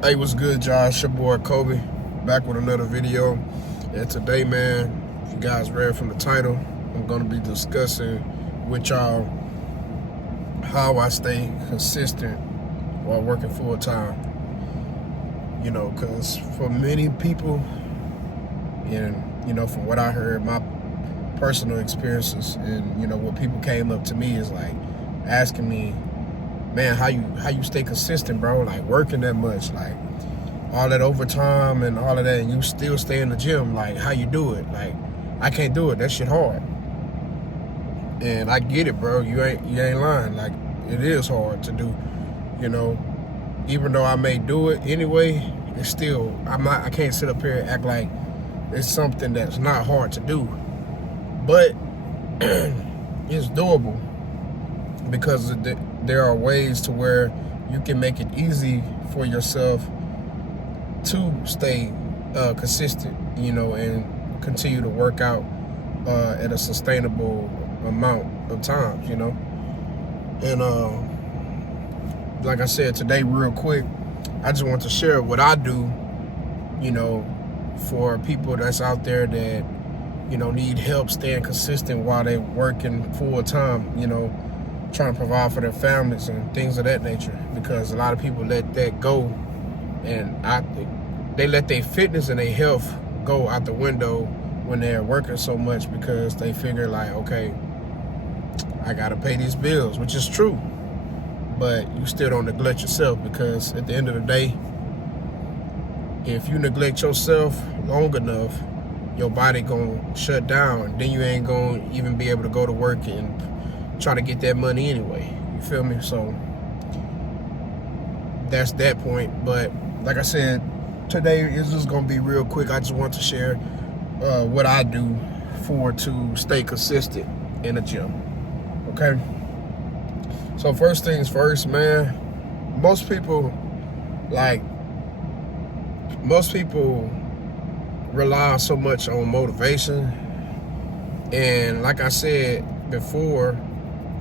Hey, what's good, Josh? Your boy Kobe, back with another video. And today, man, if you guys read from the title, I'm gonna be discussing with y'all how I stay consistent while working full time. You know, cause for many people, and from what I heard, my personal experiences, and what people came up to me is like asking me, man, how you stay consistent, bro? Like working that much, like all that overtime and all of that, and you still stay in the gym. Like, how you do it? Like, I can't do it. That shit hard. And I get it, bro. You ain't lying. Like, it is hard to do. Even though I may do it anyway, it's still I can't sit up here and act like it's something that's not hard to do. But it's doable because there are ways to where you can make it easy for yourself to stay consistent, and continue to work out at a sustainable amount of times, And like I said today, real quick, I just want to share what I do, for people that's out there that, need help staying consistent while they're working full time, trying to provide for their families and things of that nature. Because a lot of people let that go, and they let their fitness and their health go out the window when they're working so much, because they figure like, okay, I gotta pay these bills, which is true, but you still don't neglect yourself, because at the end of the day, if you neglect yourself long enough, your body gonna shut down. Then you ain't gonna even be able to go to work and try to get that money anyway. You feel me? So that's that point. But like I said, today is just gonna be real quick. I just want to share what I do to stay consistent in the gym. Okay. So first things first, man. Most people rely so much on motivation, and like I said before,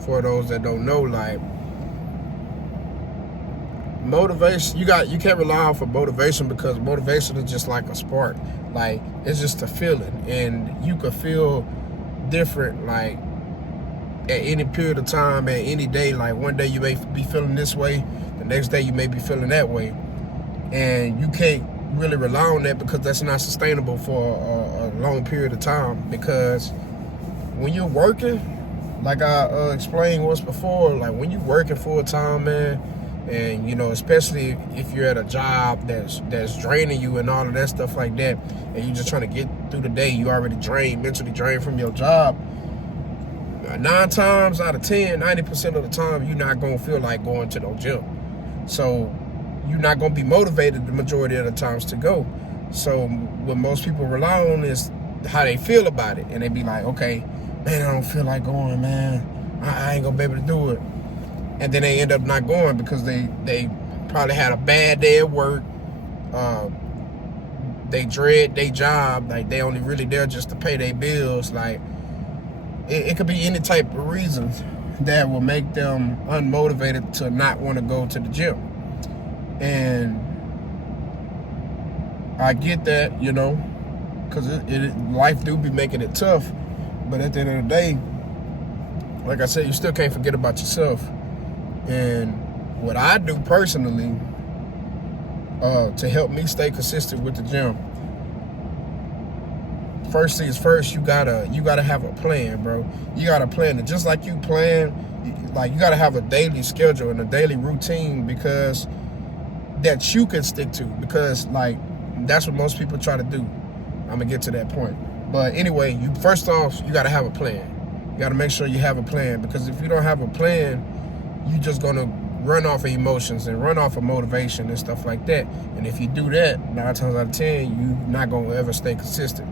for those that don't know, like, motivation, you can't rely on for motivation, because motivation is just like a spark. Like, it's just a feeling, and you could feel different, like, at any period of time, at any day. Like, one day you may be feeling this way, the next day you may be feeling that way, and you can't really rely on that, because that's not sustainable for a long period of time. Because when you're working, like I explained once before, like when you're working full time, man, and especially if you're at a job that's draining you and all of that stuff like that, and you're just trying to get through the day, you already mentally drained from your job. 9 times out of 10, 90% of the time, you're not gonna feel like going to no gym. So you're not gonna be motivated the majority of the times to go. So what most people rely on is how they feel about it, and they be like, okay, man, I don't feel like going, man. I ain't gonna be able to do it. And then they end up not going because they probably had a bad day at work. They dread their job. Like, they only really there just to pay their bills. Like, it could be any type of reasons that will make them unmotivated to not want to go to the gym. And I get that, because life do be making it tough. But at the end of the day, like I said, you still can't forget about yourself. And what I do personally to help me stay consistent with the gym, first things first, you gotta have a plan, bro. You gotta plan it. Just like you plan, like, you gotta have a daily schedule and a daily routine, because that you can stick to, because like that's what most people try to do. I'm gonna get to that point. But anyway, first off, you gotta have a plan. You gotta make sure you have a plan, because if you don't have a plan, you're just gonna run off of emotions and run off of motivation and stuff like that. And if you do that, 9 times out of 10, you're not gonna ever stay consistent.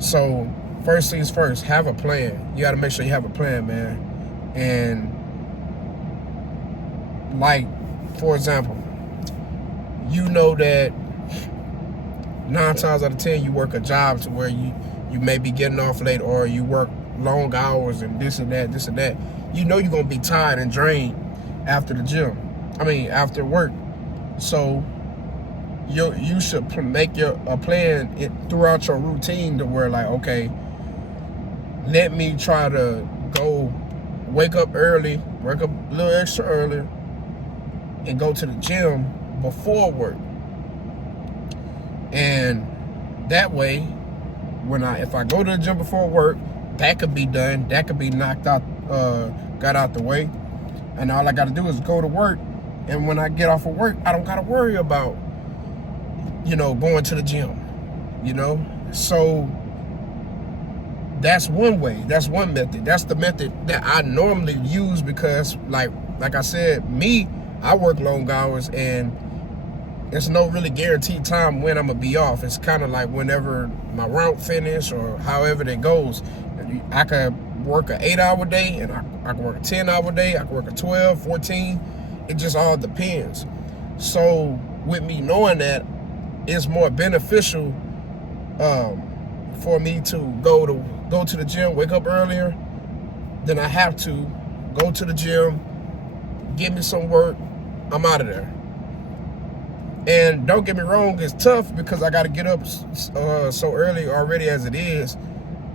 So first things first, have a plan. You gotta make sure you have a plan, man. And like, for example, that 9 times out of 10 you work a job to where you may be getting off late, or you work long hours and this and that. You're gonna be tired and drained after the gym. After work. So you should make a plan throughout your routine to where like, okay, let me try to go wake up early, wake up a little extra early, and go to the gym before work. And that way, if I go to the gym before work, that could be done. That could be knocked out, got out the way. And all I got to do is go to work. And when I get off of work, I don't got to worry about, going to the gym, So that's one way. That's one method. That's the method that I normally use because, like I said, I work long hours and there's no really guaranteed time when I'm gonna be off. It's kind of like whenever my route finish or however that goes. I could work an 8-hour day and I could work a 10-hour day. I could work a 12, 14. It just all depends. So with me knowing that, it's more beneficial for me to go to the gym, wake up earlier than I have to go to the gym, get me some work, I'm out of there. And don't get me wrong, it's tough because I got to get up so early already as it is.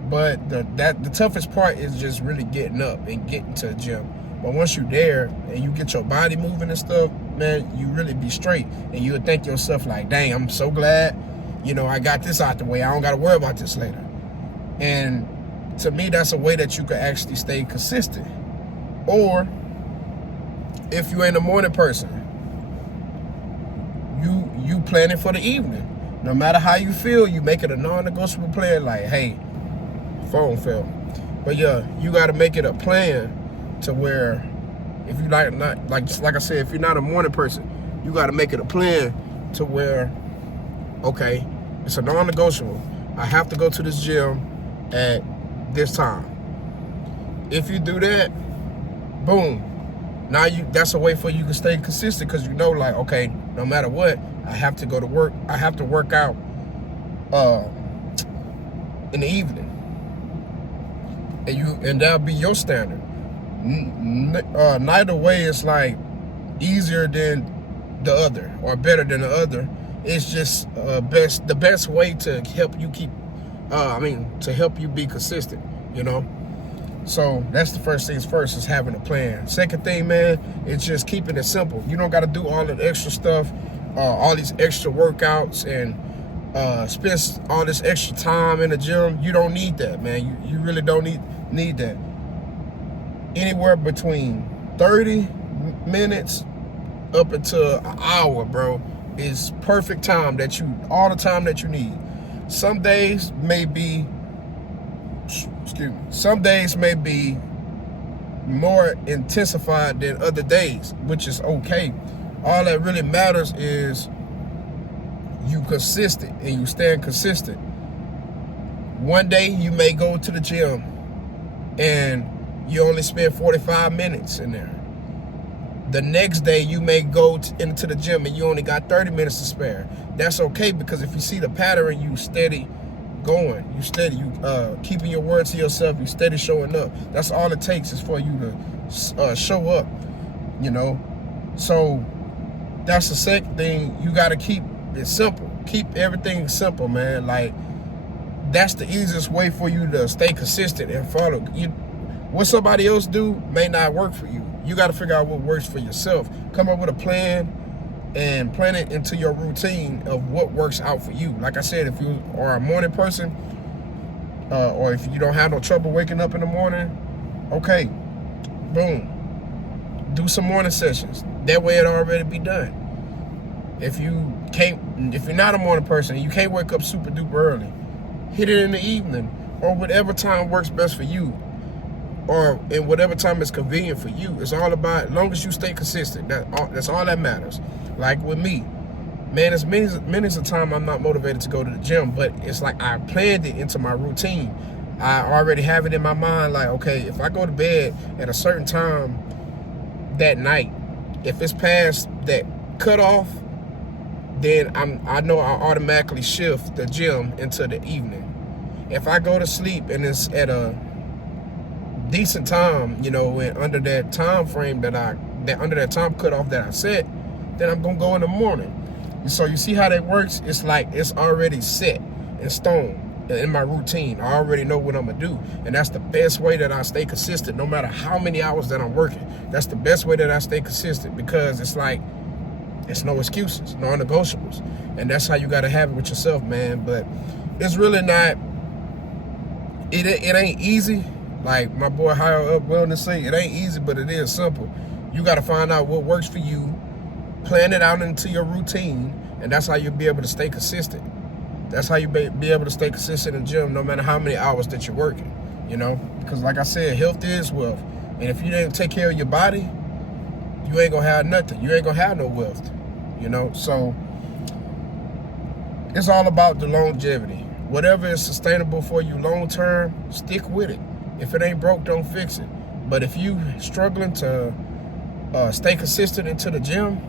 But the toughest part is just really getting up and getting to the gym. But once you're there and you get your body moving and stuff, man, you really be straight. And you would think yourself like, dang, I'm so glad, I got this out the way. I don't got to worry about this later. And to me, that's a way that you can actually stay consistent. Or if you ain't a morning person, you plan it for the evening. No matter how you feel, you make it a non-negotiable plan. Like, hey, phone fell. But yeah, you got to make it a plan to where if you like I said, if you're not a morning person, you got to make it a plan to where, okay, it's a non-negotiable. I have to go to this gym at this time. If you do that, boom. Now that's a way for you to stay consistent because like, okay, no matter what, I have to go to work. I have to work out in the evening. And that'll be your standard. Neither way is like easier than the other or better than the other. It's just the best way to help you to help you be consistent, So that's the first things first, is having a plan. Second thing, man, it's just keeping it simple. You don't got to do all that extra stuff, all these extra workouts and spend all this extra time in the gym. You don't need that, man. You really don't need that. Anywhere between 30 minutes up until an hour, bro, is perfect time all the time that you need. Some days may be more intensified than other days, which is okay. All that really matters is you consistent and you staying consistent. One day you may go to the gym and you only spend 45 minutes in there. The next day you may go into the gym and you only got 30 minutes to spare. That's okay, because if you see the pattern, you steady going, you keeping your word to yourself, you steady showing up. That's all it takes is for you to show up, So that's the second thing. You got to keep it simple. Keep everything simple, man. Like, that's the easiest way for you to stay consistent and follow. What somebody else do may not work for you. You got to figure out what works for yourself. Come up with a plan and plan it into your routine of what works out for you. Like I said, if you are a morning person, or if you don't have no trouble waking up in the morning, okay, boom, do some morning sessions. That way it'll already be done. If you're not a morning person, you can't wake up super duper early, hit it in the evening or whatever time works best for you, or in whatever time is convenient for you. It's all about, as long as you stay consistent, that's all that matters. Like with me, man, it's minutes of time I'm not motivated to go to the gym, but it's like I planned it into my routine. I already have it in my mind, like, okay, if I go to bed at a certain time that night, if it's past that cutoff, then I know I automatically shift the gym into the evening. If I go to sleep and it's at a decent time, and under that time frame under that time cutoff that I set, then I'm gonna go in the morning. So you see how that works? It's like it's already set in stone in my routine. I already know what I'm gonna do. And that's the best way that I stay consistent, no matter how many hours that I'm working. That's the best way that I stay consistent, because it's like, it's no excuses, no negotiables. And that's how you gotta have it with yourself, man. But it's really not, it ain't easy. Like my boy Higher Up Wellness say, it ain't easy, but it is simple. You gotta find out what works for you, plan it out into your routine, and that's how you'll be able to stay consistent. That's how you be able to stay consistent in the gym, no matter how many hours that you're working, you know? Because like I said, health is wealth. And if you didn't take care of your body, you ain't gonna have nothing. You ain't gonna have no wealth, you know? So it's all about the longevity. Whatever is sustainable for you long term, stick with it. If it ain't broke, don't fix it. But if you struggling to stay consistent into the gym,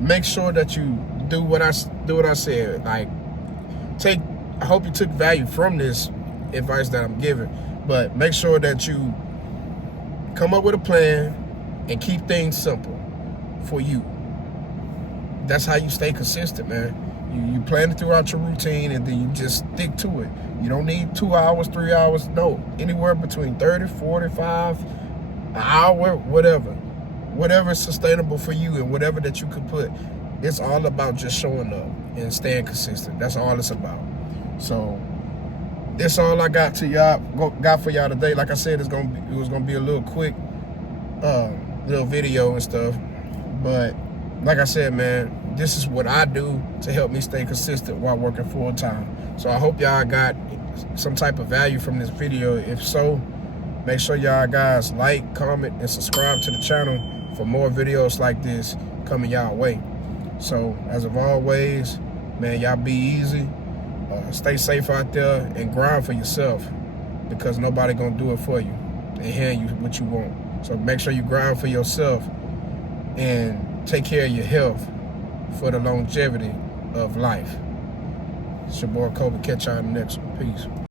make sure that you do what I said. Like, I hope you took value from this advice that I'm giving, but make sure that you come up with a plan and keep things simple for you. That's how you stay consistent, man. You plan it throughout your routine, and then you just stick to it. You don't need 2 hours, 3 hours. No, anywhere between 30, 45, an hour, whatever is sustainable for you, and whatever that you could put. It's all about just showing up and staying consistent. That's all it's about. So that's all I got for y'all today. Like I said, it was gonna be a little quick little video and stuff. But like I said, man, this is what I do to help me stay consistent while working full time. So I hope y'all got some type of value from this video. If so, make sure y'all guys like, comment, and subscribe to the channel for more videos like this coming y'all way. So as of always, man, y'all be easy, stay safe out there, and grind for yourself, because nobody gonna do it for you and hand you what you want. So make sure you grind for yourself and take care of your health for the longevity of life. It's your boy Kobe. Catch y'all in the next one. Peace.